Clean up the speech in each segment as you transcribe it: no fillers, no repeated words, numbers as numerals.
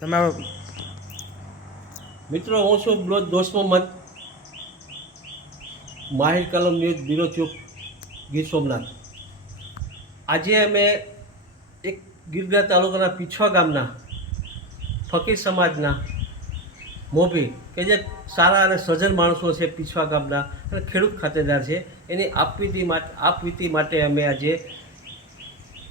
તમારો મિત્રો હું છું દોસ્ત મોહમ્મદ, માહિર કલમ ન્યૂઝ બ્યુરો ચોક, ગીર સોમનાથ. આજે અમે એક ગીરગઢ તાલુકાના પીછવા ગામના ફકીર સમાજના મોભી કે જે સારા અને સજ્જન માણસો છે, પીછવા ગામના અને ખેડૂત ખાતેદાર છે, એની આપવીતી માટે અમે આજે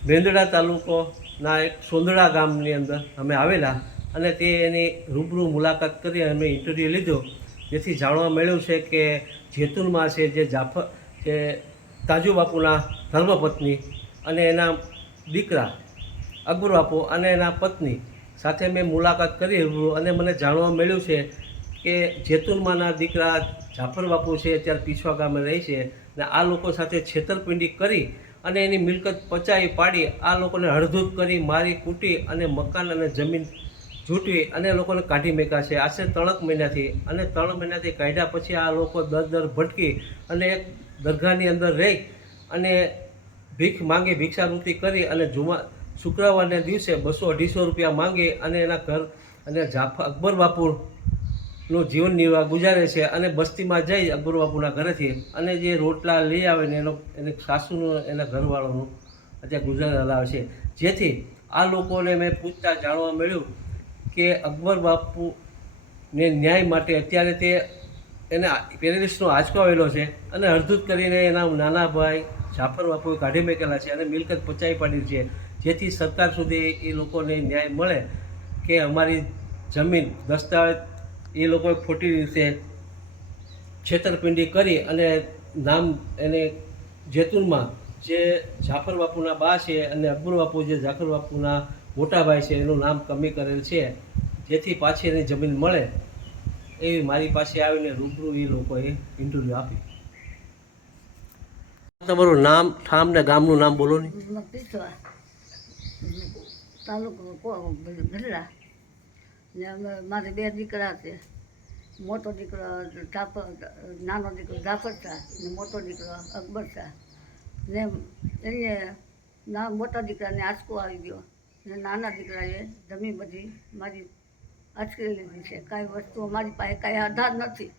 બેંદડા તાલુકોના એક સોંદડા ગામની અંદર અમે આવેલા અને તે એની રૂબરૂ મુલાકાત કરી અમે ઇન્ટરવ્યૂ લીધો, જેથી જાણવા મળ્યું છે કે જેતુનમાં છે જે જે તાજુ બાપુના ધર્મપત્ની અને એના દીકરા અકબર બાપુ અને એના પત્ની સાથે મેં મુલાકાત કરી અને મને જાણવા મળ્યું છે કે જેતુનમાંના દીકરા જાફર બાપુ છે અત્યારે પીછવા ગામે રહે છે અને આ લોકો સાથે છેતરપિંડી કરી અને એની મિલકત પચાવી પાડી આ લોકોને હળધૂત કરી મારી કૂટી અને મકાન અને જમીન જૂટવી અને લોકોને કાઢી મેક્યા છે આશરે 3 મહિનાથી. અને 3 મહિનાથી કાઢ્યા પછી આ લોકો દર ભટકી અને એક દરગાહની અંદર રહી અને ભીખ માંગી, ભિક્ષાવૃત્તિ કરી અને શુક્રવારને દિવસે 200-250 રૂપિયા માંગી અને એના ઘર અને અકબર બાપુનું જીવન નિર્વાહ ગુજારે છે. અને બસ્તીમાં જઈ અકબર બાપુના ઘરેથી અને જે રોટલા લઈ આવે ને એને સાસુનું એના ઘરવાળાનું અત્યારે ગુજરાન હલાવે છે. જેથી આ લોકોને મેં પૂછતા જાણવા મળ્યું કે અકબર બાપુને ન્યાય માટે અત્યારે તે એને પેરેલિસનો આંચકો આવેલો છે અને અડધૂત કરીને એના નાના ભાઈ જાફર બાપુએ કાઢી મેકેલા છે અને મિલકત પચાવી પાડી છે. જેથી સરકાર સુધી એ લોકોને ન્યાય મળે કે અમારી જમીન દસ્તાવેજ એ લોકોએ ખોટી રીતે છેતરપિંડી કરી અને નામ એને જેતુનમાં જે જાફર બાપુના બા છે અને અકબર બાપુ જે જાફર બાપુના મોટા ભાઈ છે એનું નામ કમી કરેલ છે. જેથી પાછી એની જમીન મળે એવી મારી પાસે આવીને રૂબરૂ એ લોકોએ ઇન્ટરવ્યૂ આપી. તમારું નામ, ઠામ ને ગામનું નામ બોલો ને. તાલુકો ભીલડા ને અમે મારે 2 દીકરા છે. મોટો દીકરો નાનો દીકરો જાફર શાહ ને મોટો દીકરો અકબર શાહ ને એને મોટા દીકરાને આંચકો આવી ગયો ને નાના દીકરાએ જમીન બધી મારી આંચકી લીધી છે. કાંઈ વસ્તુ અમારી પાસે કાંઈ આધાર નથી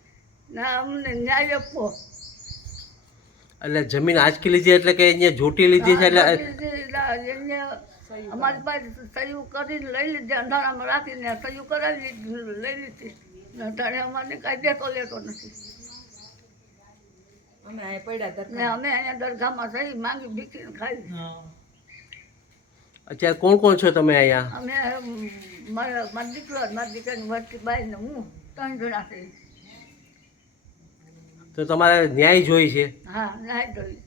ને અમને ન્યાય આપવો. એટલે જમીન આંચકી લીધી એટલે કે અહીંયા જોટી લીધી છે એટલે એને અમારી પાસે સહયું કરીને લઈ લીધી, અંધારામાં રાખીને સહયું કરાવી લઈ લીધી. અત્યારે અમારે કાંઈ દેતો લેતો નથી ને અમે અહીંયા દરગાહમાં સહી માંગી ભીખીને ખાઈ. અત્યારે કોણ કોણ છો તમે અહીંયા? અમે મારો દીકરો, મારી દીકરાની વસ્તી બાઈ ને હું 3 જણા છે. તો તમારે ન્યાય જોઈ છે? હા, ન્યાય જોઈ.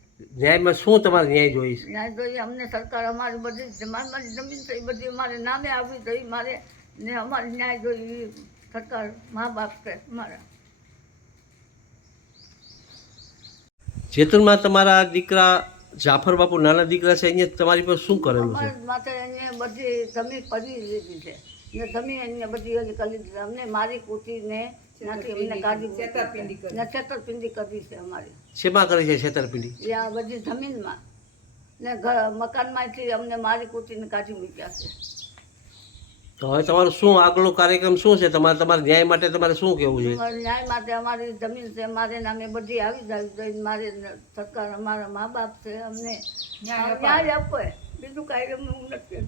ન્યાયમાં શું તમારે ન્યાય જોઈ છે? ન્યાય જોઈએ અમને સરકાર અમારી બધી મારી જમીન છે એ બધી અમારે નામે આવવી જોઈએ મારે ને અમારે ન્યાય જોઈએ. સરકાર મા બાપ છે મારા. જેતુનમાં તમારા દીકરા જાફર બાપુ નાના દીકરા છે, અહીંયા તમારી પર શું કરેલું છે? અમારી માથે અહીંયા બધી જમીન પડી લીધી છે ને જમીન અહીંયા બધી કરી દીધી. અમને મારી કૂટીને નાથી અમને કાઢી છેતરપિંડી કરી છે અમારી. શેમાં કરી છે છેતરપિંડી? એ આ બધી જમીનમાં ને મકાનમાંથી અમને મારી કૂટીને કાઢી મૂક્યા છે. તો હવે તમારું શું આગળનો કાર્યક્રમ શું છે? તમારા ન્યાય માટે તમારે શું કહેવું છે? ન્યાય માટે અમારી જમીન છે મારે નામે બધી આવી જાય. મારે સરકાર અમારા મા બાપ છે, અમને ન્યાય આપે, બીજું કાંઈ એમનું નથી.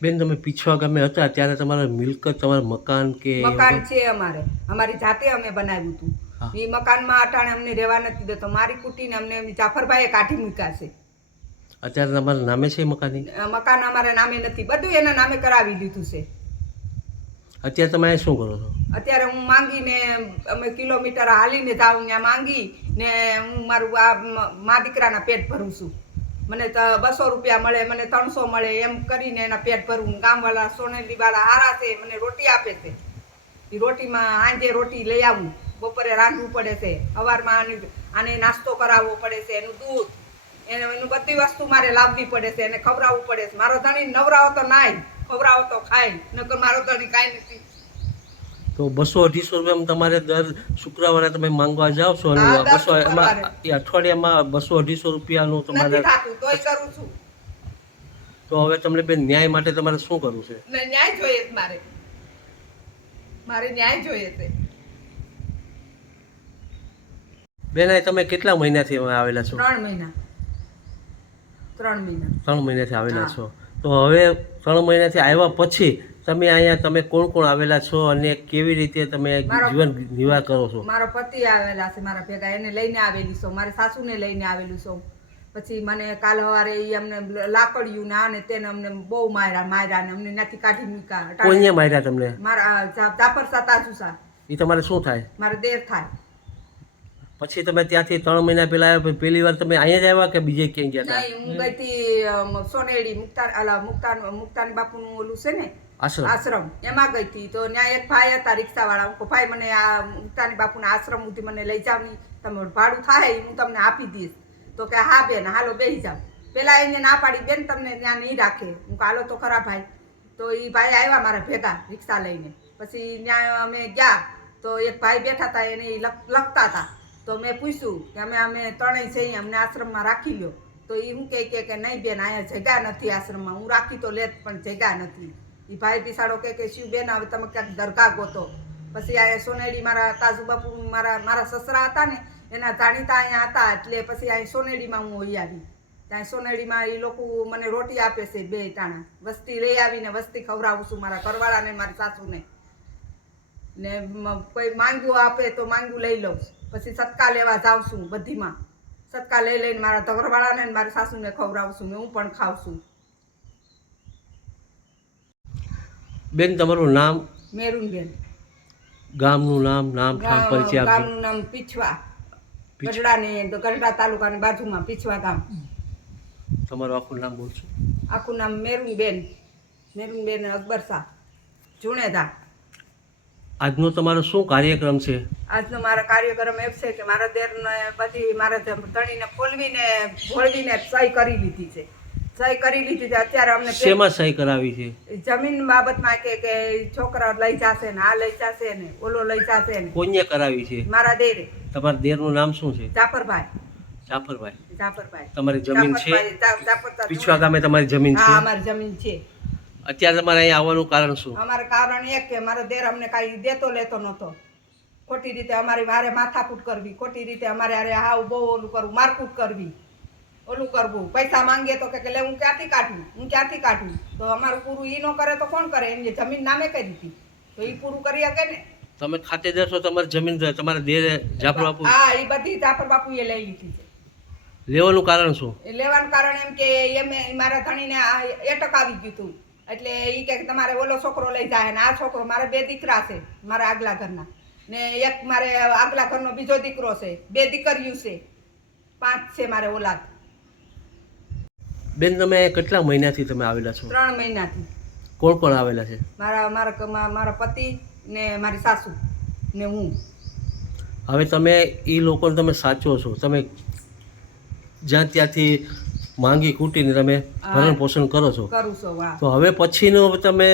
બેન, તમે પીછવા ગામે હતા ત્યારે તમારા મિલકત, તમારા મકાન કે મકાન છે અમારી જાતે અમે બનાવ્યું હતું. એ મકાનમાં અટાણે અમને રહેવા નથી દેતો. મારી કુટીને અમને જાફરભાઈએ કાઢી મૂક્યા છે. અત્યારે તમારા નામે છે મકાન? મકાન અમારા નામે નથી, બધું એના નામે કરાવી દીધું છે. અત્યારે તમે શું કરો છો? અત્યારે હું માંગીને અમે કિલોમીટર હાલીને જાઉં, ત્યાં માંગી ને હું મારું આ મા દીકરાના પેટ ભરું છું. મને તો 200 રૂપિયા મળે, મને 300 મળે, એમ કરીને એના પેટ ભરવું. ગામવાળા સોનેલીવાળા હારા છે, મને રોટી આપે છે. એ રોટીમાં આંજે રોટી લઈ આવું, બપોરે રાંધવું પડે છે, સવારમાં આને નાસ્તો કરાવવો પડે છે, એનું દૂધ એનું બધી વસ્તુ મારે લાવવી પડે છે, એને ખવડાવવું પડે છે. મારો ધણી નવરાવો તો નાય, ખવડાવો તો ખાય, નકર મારો ધણી કાંઈ નથી. તો 200-250 રૂપિયામાં તમારે દર શુક્રવારે તમે માંગવા જાઓ છો અને 200 એમાં અઠવાડિયામાં 200-250 રૂપિયાનું તમારે નથી થાતું તોય કરું છું. તો તો હવે તમને બેન ન્યાય માટે તમારે શું કરવું છે? ને ન્યાય જોઈએ છે મારે ન્યાય જોઈએ છે. બેન આ તમે કેટલા મહિનાથી હવે આવેલા છો? 3 મહિના 3 મહિનાથી આવેલા હા. છો. તો હવે 3 મહિનાથી આવ્યા પછી તમે અહીંયા તમે કોણ કોણ આવેલા છો અને કેવી રીતે તમે મારો- જીવન નિર્વાહ કરો છો? મારો પતિ આવેલા છે મારા ભેગા, એને લઈને આવેલી છું, મારી સાસુને લઈને આવેલું છું. પછી મને કાલ સવારે ઈ અમને લાકડિયું ના ને તેને અમને બહુ માર્યા ને અમને ત્યાંથી કાઢી મૂક્યા. કોઈને માર્યા તમને? મારા જાફર સા તાજુસા એ તમારે શું થાય? મારા દેર થાય. પછી તમે ત્યાંથી 3 મહિના પહેલા આવ્યા પછી પહેલી વાર તમે અહીંયા જ આવ્યા કે બીજે ક્યાંય ગયા હતા? નહીં, હું ગઈ હતી સોનેડી મુક્તાની બાપુનું ઓલું છે ને આશ્રમ. આશ્રમ, એમાં ગઈ હતી. તો ત્યાં એક ભાઈ હતા રિક્ષાવાળા. હું કહું, ભાઈ મને આ મુક્તાની બાપુના આશ્રમ સુધી મને લઈ જાવ ની, તમે ભાડું થાય હું તમને આપી દઈશ. તો કે હા બેન હાલો બેસી જાવ. પેલા એને ના પાડી, બેન તમને ત્યાં નહીં રાખે. હું કહું હાલો તો ખરા ભાઈ. તો એ ભાઈ આવ્યા મારા ભેગા રિક્ષા લઈને. પછી ત્યાં અમે ગયા તો એક ભાઈ બેઠા હતા, એને ઈ લખતા હતા. તો મેં પૂછ્યું કે અમે ત્રણેય જઈએ, અમને આશ્રમમાં રાખી લો. તો એ શું કે નહીં બેન અહીંયા જગ્યા નથી આશ્રમમાં. હું રાખી તો લેત પણ જગ્યા નથી. એ ભાઈ બિસાડો કે શું બેન હવે તમે ક્યાંક દરગાહ ગોતો. પછી આ સોનેડી મારા તાજુ બાપુ મારા સસરા હતા ને એના જાણીતા અહીંયા હતા, એટલે પછી અહીં સોનેડીમાં હું વહી આવી. ત્યાં સોનેડીમાં એ લોકો મને રોટી આપે છે 2 ટાણા. વસ્તી લઈ આવીને વસ્તી ખવડાવું છું મારા ઘરવાળાને મારી સાસુને. ને કોઈ માંગ્યું આપે તો માંગ્યું લઈ લઉં. પછી સદકા લેવા જાઉં છું બધીમાં. સદકા લઈને મારા ઘરવાળાને ને મારી સાસુને ખવડાવું છું ને હું પણ ખાઉં છું. બેન તમારું નામ, મેરુનબેન. ગામનું નામ ઠામ પરિચય આપજો. ગામનું નામ પીછવા, ગઢડા તાલુકાની બાજુમાં પીછવા ગામ. તમારું આખું નામ બોલશો? આખું નામ મેરુનબેન અકબરશા જુણેદા. આજનો તમારો શું કાર્યક્રમ છે? આજનો મારો કાર્યક્રમ એમ છે કે મારા દેરને બધી મારા ધણીને ખોલવીને ભોળવીને સહી કરી લીધી છે. સહી કરી લીધી છે. અત્યારે અમને શેમાં સહી કરાવી છે? જમીન બાબતમાં કે છોકરા લઈ જશે ને આ લઈ જશે ને ઓલો લઈ જશે ને. કોઈને કરાવી છે? મારા દેરે. તમારા દેરનું નામ શું છે? જાફરભાઈ. જાફરભાઈ. તમારી જમીન છે? જાફરભાઈ. પીછવા ગામે તમારી જમીન હા છે? અમારી જમીન છે. અત્યારે તમારે અહીંયા આવવાનું કારણ શું? અમારે કારણ એક કે મારો દેર અમને કાંઈ દેતો લેતો નહોતો. ખોટી રીતે અમારી વારે માથાકૂટ કરવી, ખોટી રીતે અમારે અરે હાવ બહુ ઓલું કરવું, મારકૂટ કરવી, ઓલું કરવું. પૈસા માંગે તો કે લે હું ક્યાંથી કાઢું. તો અમારું પૂરું ઈ ન કરે તો કોણ કરે? એની જમીન નામે કરી દીધી તો ઈ પૂરું કરી શકે ને. તમે ખાતેદાર છો, તમારી જમીન તમારા દેરે જાફર બાપુ હા એ બધી જાફર બાપુએ લઈ લીધી છે. લેવાનું કારણ શું? એ લેવાનું કારણ એમ કે મારા ધણીને એટક આવી ગયું હતું. એટલે એ કે તમારે ઓલો છોકરો લઈ જાય ને આ છોકરો. મારે 2 દીકરા છે મારા આગલા ઘરના ને એક મારે આગલા ઘરનો બીજો દીકરો છે. 2 દીકરીઓ છે. 5 છે મારે ઓલાદ. બેન તમે કેટલા મહિનાથી તમે આવેલા છો? 3 મહિનાથી. કોણ કોણ આવેલા છે? મારા પતિ ને મારી સાસુ ને હું. હવે તમે એ લોકોને તમે સાચો છો, તમે જ્યાં ત્યાંથી માંગી કૂટીને તમે ભરણ પોષણ કરો છો. કરું છું. વાહ. તો હવે પછીનો તમે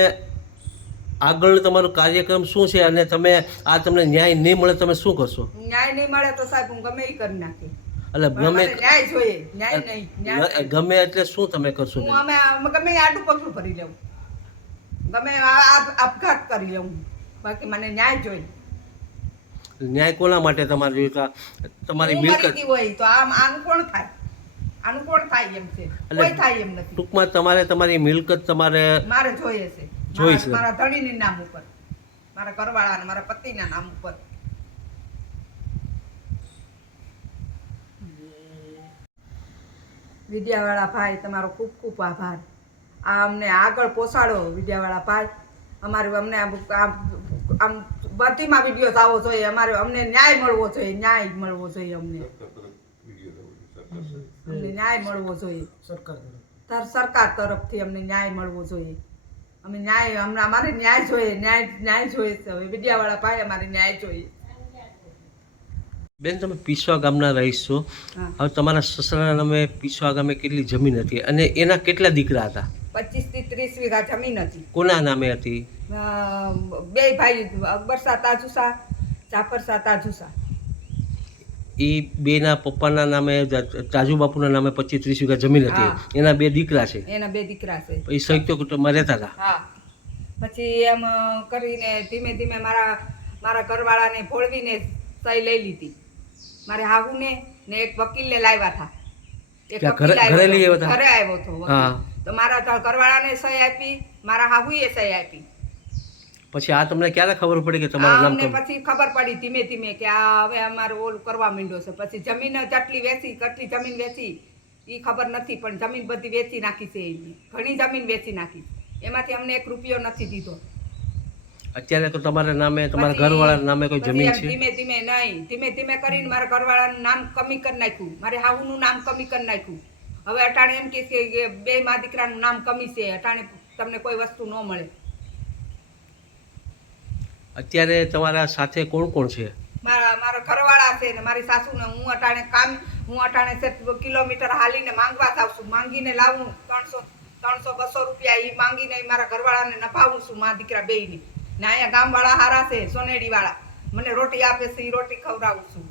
આગળ તમારો કાર્યક્રમ શું છે અને તમે આ તમને ન્યાય નહીં મળે તમે શું કરશો? ન્યાય નહીં મળે તો સાહેબ હું ગમે એ કરી નાખી. એટલે પણ ગમે અમારે ન્યાય જોઈએ. ન્યાય નહીં. ન્યાય ગમે એટલે શું તમે કરશો? હું અમે ગમે એ આડું પગલું ભરી લેવું, ગમે આપઘાત કરી લેવું, બાકી મને ન્યાય જોઈએ. ન્યાય કોના માટે તમારે જોઈતા? તમારી હું મરી મિલકત ગઈ હોય તો આનું કોણ થાય? આનું કોણ થાય એમ છે? કોઈ થાય એમ નથી. ટૂંકમાં તમારે તમારી મિલકત તમારે મારે જોઈએ છે. જોઈએ છે. મારા ધણીના નામ ઉપર, મારા ઘરવાળા મારા પતિના નામ ઉપર. વિદ્યાવાળા ભાઈ તમારો ખૂબ ખૂબ આભાર. આ અમને આગળ પહોંચાડો વિદ્યાવાળા ભાઈ. અમને આમ બધીમાં વિડીયો આવવો જોઈએ. અમને ન્યાય મળવો જોઈએ. અમને ન્યાય મળવો જોઈએ. સરકાર તરફથી અમને ન્યાય મળવો જોઈએ. અમારે ન્યાય જોઈએ. ન્યાય જોઈએ છે. હવે વિદ્યાવાળા ભાઈ અમારે ન્યાય જોઈએ. બેન તમે પીછવા ગામના રહીશ છો. હા. હવે તમારા સસરાના નામે પીછવા ગામે કેટલી જમીન હતી અને એના કેટલા દીકરા હતા? 25 થી 30 વીઘા જમીન હતી. કોના નામે હતી? 2 ભાઈ, અકબરશા તાજુસા, જાફરશા તાજુસા. એ બેના પપ્પાના નામે ચાજુ બાપુના નામે 25-30 વીઘા જમીન હતી. હા. એના 2 દીકરા છે. એના 2 દીકરા છે. એ સંયુક્ત કુટુંબમાં રહેતા હતા. હા પછી એમ કરીને ધીમે ધીમે મારા ઘરવાળાને ભોળવીને સહી લઈ લીધી. મારે હાહુને ને એક વકીલને લાવ્યા હતા. એક ક્યાં વકીલ ઘરે લઈ આવ્યો આવ્યા હતા? હતો. ઘરે આવ્યો હતો વકીલ. હા. તો મારા ઘરવાળાને સહી આપી, મારા હાહુએ સહી આપી. પછી આ તમને ક્યારે ખબર પડી કે તમારું નામ અમને પછી ખબર પડી ધીમે ધીમે કે આ હવે અમારે ઓલું કરવા માંડ્યો છે. પછી જમીન કેટલી જમીન વેચી એ ખબર નથી, પણ જમીન બધી વેચી નાખી છે એની. ઘણી જમીન વેચી નાખી. એમાંથી અમને 1 રૂપિયો નથી દીધો. અત્યારે તો તમારા નામે, તમારા પછી- ઘરવાળાના નામે કોઈ પછી જમીન એમ છે? ધીમે ધીમે કરીને મારા ઘરવાળાનું નામ કમી કરી નાખ્યું, મારે હાહુનું નામ કમી કરી નાખ્યું. હવે અટાણે એમ કે છે કે 2 મા દીકરાનું નામ કમી છે, અટાણે તમને કોઈ વસ્તુ ન મળે. અત્યારે તમારા સાથે કોણ કોણ છે? મારા ઘરવાળા છે ને મારી સાસુ ને હું અટાણે છે કિલોમીટર હાલીને માંગવા જાઉં છું. માંગીને લાવું 300-200 રૂપિયા એ માંગીને મારા ઘરવાળાને નભાવું છું, મા દીકરા બેયને. ને અહીંયા ગામવાળા હારા છે, સોનેડી વાળા મને રોટી આપે છે, એ રોટી ખવડાવું છું.